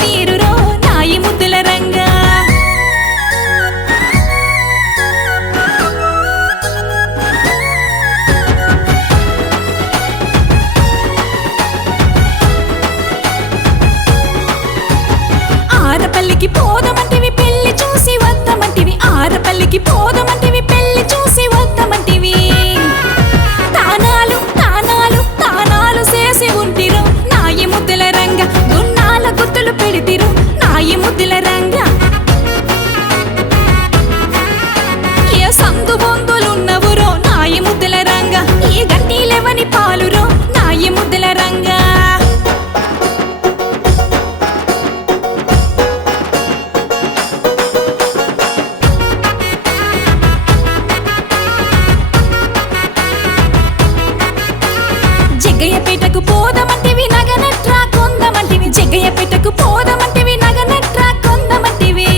తీరురో నాయి ముద్దుల రంగా ఆరపల్లికి పోదమంటివి పెళ్లి చూసి వద్దమంటివి ఆరపల్లికి పోదమంటివి పెళ్లి చూసి వద్దమంటివి తానాలు తానాలు తానాలు చేసి ఉంటిరు నాయి ముద్దుల రంగా గున్నాల గుర్తులు పెడితిరు నాయి ముద్దుల రంగా ఏ సందు బొందులున్నవురో నాయి ముద్దుల రంగా ఈ గంటీలెవని పాలురో నాయి ముద్దుల రంగా జగ్గయ్యపేటకు పోదమంటివి నగనట్రా కొందమంటివి జగ్గయ్యపేటకు పోదమంటివి నగనట్రా కొందమంటివి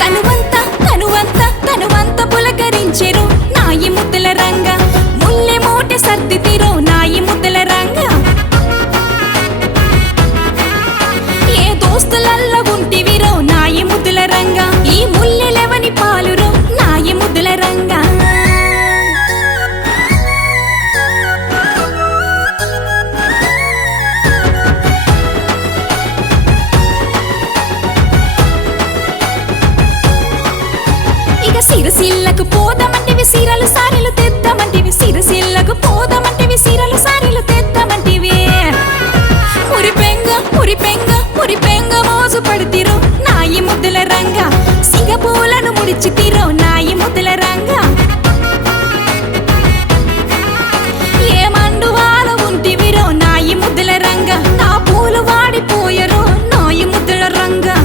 తనువంత తనువంత తనువంత పులకరించెరు నాయి ముద్దుల రంగా ముల్లె మోటె సర్దితిరో నాయి ముద్దుల రంగా ఏ దోస్తులల్ల ఉంటివిరో నాయి ముద్దుల రంగా ఈ ముల్లెలెవని పాలురో నాయి ముద్దుల రంగా ఇక సిరసిల్లకు పోదమంటివి సిరలు సారీలు తెద్దమంటివి సిరసిల్లకు పోదమంటివి సిరలు సారీలు తెద్దమంటివి మురిపెంగ మురిపెంగ మురిపెంగ మోజు పడితిరో నాయి ముద్దుల రంగా సిగపూలను ముడిచితిరో నాయి ముద్దుల రంగా ఏ మండువాల ఉంటివిరో నాయి ముద్దుల రంగా నా పూలు వాడిపోయరో నాయి ముద్దుల రంగా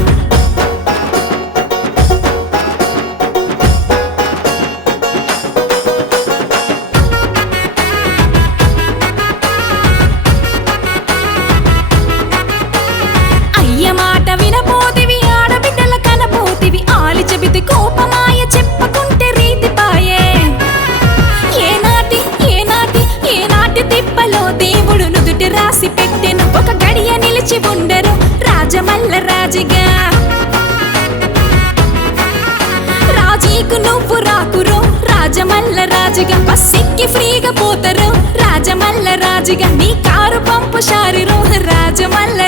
మాట వినపోతివి ఆడబిడ్డల కనపోతివి ఆలి చెబితే కోపమాయ చెప్పకుంటే రీతిపాయే ఏనాటి ఏనాటి ఏనాటి తిప్పలో దేవుడు నుదుటి రాసి పెట్టెను ఒక గడియ నిలిచి ఉండరు రాజమల్ల రాజుగా రాజీకు నువ్వు రాకురో రాజమల్ల రాజుగా బస్సెక్కి ఫ్రీగా పోతరు రాజమల్ల రాజుగా నీ కారు పంపు షారురో రాజమల్ల